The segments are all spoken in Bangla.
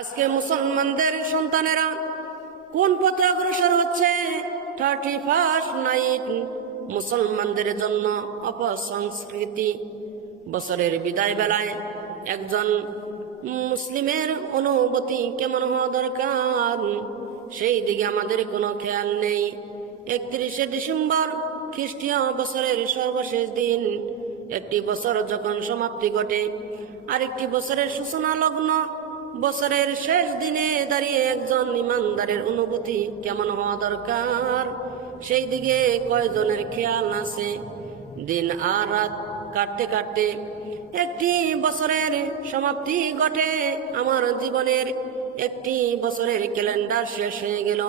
আজকে মুসলমানদের সন্তানেরা কোন পথে অগ্রসর হচ্ছে? 31st নাইট মুসলমানদের জন্য অপসংস্কৃতি। বছরের বিদায় বেলায় একজন মুসলিমের অনুভূতি কেমন হওয়া দরকার, সেই দিকে আমাদের কোনো খেয়াল নেই। 31শে ডিসেম্বর খ্রিস্টীয় বছরের সর্বশেষ দিন। একটি বছর যখন সমাপ্তি ঘটে, আরেকটি বছরের সূচনা লগ্ন। বছরের শেষ দিনে দাঁড়িয়ে একজন ইমানদারের অনুভূতি কেমন হওয়া দরকার, সেই দিকে কয়জনের খেয়াল আছে? দিন আর রাত কাটতে কাটতে একটি বছরের সমাপ্তি ঘটে। আমার জীবনের একটি বছরের ক্যালেন্ডার শেষ হয়ে গেল।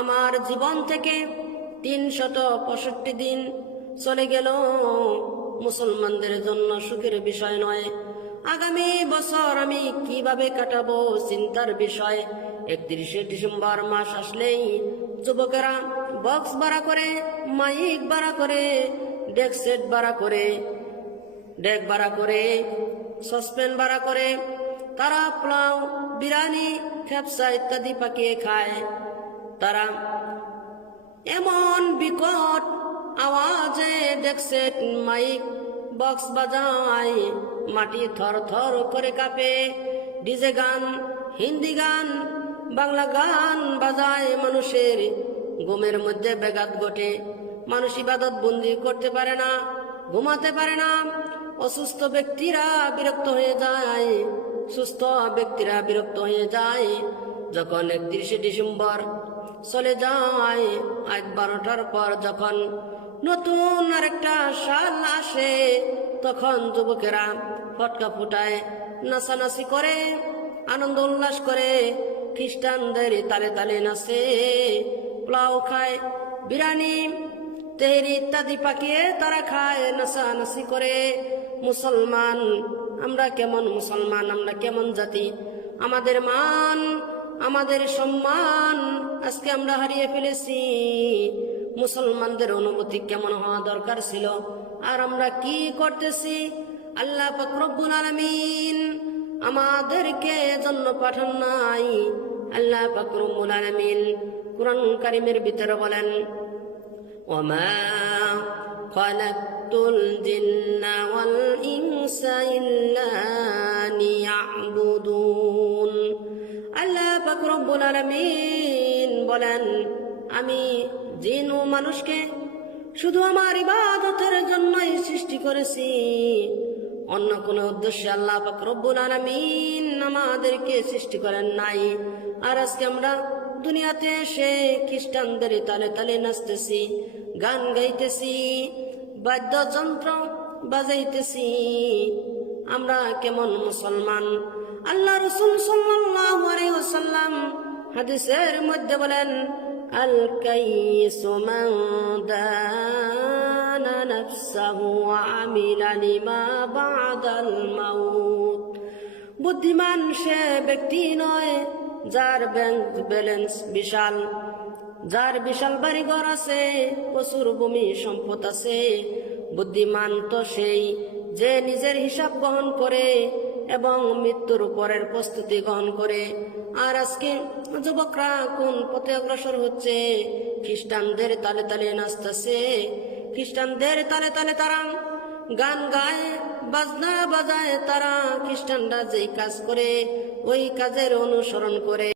আমার জীবন থেকে 365 দিন চলে গেল। মুসলমানদের জন্য সুখের বিষয় নয়। আগামী বছর আমি কিভাবে কাটাবো চিন্তার বিষয়। 31শে ডিসেম্বর মাস আসলেই যুবকেরা বক্স ভাড়া করে, মাইক ভাড়া করে, ডেক সেট ভাড়া করে, ডেক ভাড়া করে, সসপেন ভাড়া করে তারা পোলাও, বিরিয়ানি, খেপসা ইত্যাদি পাকিয়ে খায়। তারা এমন বিকট আওয়াজে ডেক সেট, মাইক, বক্স বাজায়, মাটি থর থর করে কাঁপে। ডিজে গান, হিন্দি গান, বাংলা গান বাজায়। মানুষের ঘুমের মধ্যে ব্যাঘাত ঘটে। মানুষ ইবাদত বন্দি করতে পারে না, ঘুমাতে পারে না। অসুস্থ ব্যক্তিরা বিরক্ত হয়ে যায়, সুস্থ ব্যক্তিরা বিরক্ত হয়ে যায়। যখন 31শে ডিসেম্বর চলে যায়, আজ 12টার পর যখন নতুন আরেকটা সাল আসে, তখন যুবকেরা ফটকা ফুটায়, নাচানাচি করে, আনন্দ উল্লাস করে। খ্রিস্টানদের তালে তালে নাচে, পোলাও খায়, বিরিয়ানি, তেহরি ইত্যাদি পাকিয়ে তারা খায়, নাচানাচি করে। মুসলমান আমরা কেমন মুসলমান, আমরা কেমন জাতি? আমাদের মান, আমাদের সম্মান আজকে আমরা হারিয়ে ফেলেছি। মুসলমানদের অনুভূতি কেমন হওয়া দরকার ছিল, আর আমরা কি করতেছি? আল্লাহ পাক রব্বুল আলামিন আমাদেরকে জন্য পাঠান নাই। আল্লাহ পাক রব্বুল আলামিন কুরআন কারীমের ভিতরে বলেন, ওমা খালাকতুল জিন্না ওয়াল ইনসা ইল্লা লিয়াবুদুন। আল্লাহ পাক রব্বুল আলামিন বলেন, আমি জিন ও মানুষকে শুধু আমার ইবাদতের জন্যই সৃষ্টি করেছি, অন্য কোনো উদ্দেশ্যে আল্লাহ পাক রব্বুল আলামিন আমাদেরকে সৃষ্টি করেন নাই। আর আজকে আমরা দুনিয়াতে এসে খ্রিস্টানদের তালে তালে নাচতেছি, গান গাইতেছি, বাদ্যযন্ত্র বাজাইতেছি। আমরা কেমন মুসলমান? আল্লাহ রাসূল সাল্লাল্লাহু আলাইহি ওয়াসাল্লাম হাদিসের মধ্যে বলেন, আল কাইসু মান দানা নাফসাহু ওয়া আমিলা লিমা বাদাল মাউত। বুদ্ধিমান সে ব্যক্তি নয় যার ব্যাংক ব্যালেন্স বিশাল, যার বিশাল বাড়িঘর আছে, প্রচুর ভূমি সম্পদ আছে। বুদ্ধিমান তো সেই যে নিজের হিসাব গ্রহণ করে এবং মৃত্যুর পরের প্রস্তুতি গ্রহণ করে। আর আজকে যুবকরা কোন পথে অগ্রসর হচ্ছে? খ্রিস্টানদের তালে তালে নাচতেছে, খ্রিস্টানদের তালে তালে তারা গান গায়, বাজনা বাজায়। তারা খ্রিস্টানরা যেই কাজ করে ওই কাজের অনুসরণ করে।